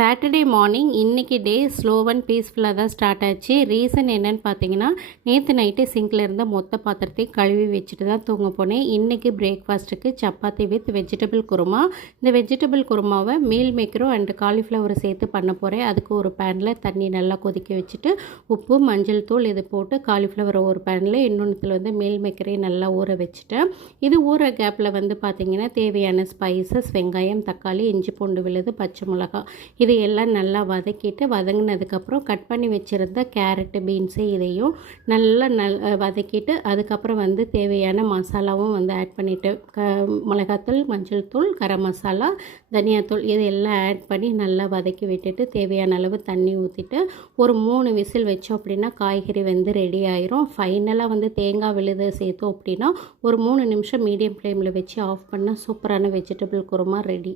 Saturday morning இன்றைக்கி டே slow and பீஸ்ஃபுல்லாக தான் ஸ்டார்ட் ஆச்சு. ரீசன் என்னென்னு பார்த்தீங்கன்னா, நேற்று நைட்டு சிங்கில் இருந்த மொத்த பாத்திரத்தையும் கழுவி வச்சுட்டு தான் தூங்க போனேன். இன்றைக்கி பிரேக்ஃபாஸ்ட்டுக்கு சப்பாத்தி வித் வெஜிடபிள் குருமா. இந்த வெஜிடபிள் குருமாவை மீல் மேக்கரும் அண்டு காலிஃப்ளவர் சேர்த்து பண்ண போகிறேன். அதுக்கு ஒரு பேனில் தண்ணி நல்லா கொதிக்க வச்சுட்டு உப்பு மஞ்சள் தூள் இது போட்டு காலிஃப்ளவர் ஒரு பேனில் இன்னொன்றுத்தில் வந்து மீல் மேக்கரையும் நல்லா ஊற வச்சுட்டேன். இது ஊற கேப்பில் வந்து பார்த்திங்கன்னா தேவையான ஸ்பைசஸ் வெங்காயம் தக்காளி இஞ்சி பூண்டு விழுது பச்சை மிளகாய் இது எல்லாம் நல்லா வதங்கினதுக்கப்புறம் கட் பண்ணி வச்சுருந்த கேரட்டு பீன்ஸு இதையும் நல்லா வதக்கிட்டு அதுக்கப்புறம் வந்து தேவையான மசாலாவும் வந்து ஆட் பண்ணிவிட்டு மிளகாத்தூள் மஞ்சள் தூள் கரம் மசாலா தனியாத்தூள் இது எல்லாம் ஆட் பண்ணி நல்லா வதக்கி விட்டுட்டு தேவையான அளவு தண்ணி ஊற்றிட்டு ஒரு 3 விசில் வச்சோம் அப்படின்னா காய்கறி வந்து ரெடி ஆயிரும். ஃபைனலாக வந்து தேங்காய் விழுது சேர்த்தோம் அப்படின்னா ஒரு 3 நிமிஷம் மீடியம் ஃப்ளேமில் வச்சு ஆஃப் பண்ணால் சூப்பரான வெஜிடபிள் குருமா ரெடி.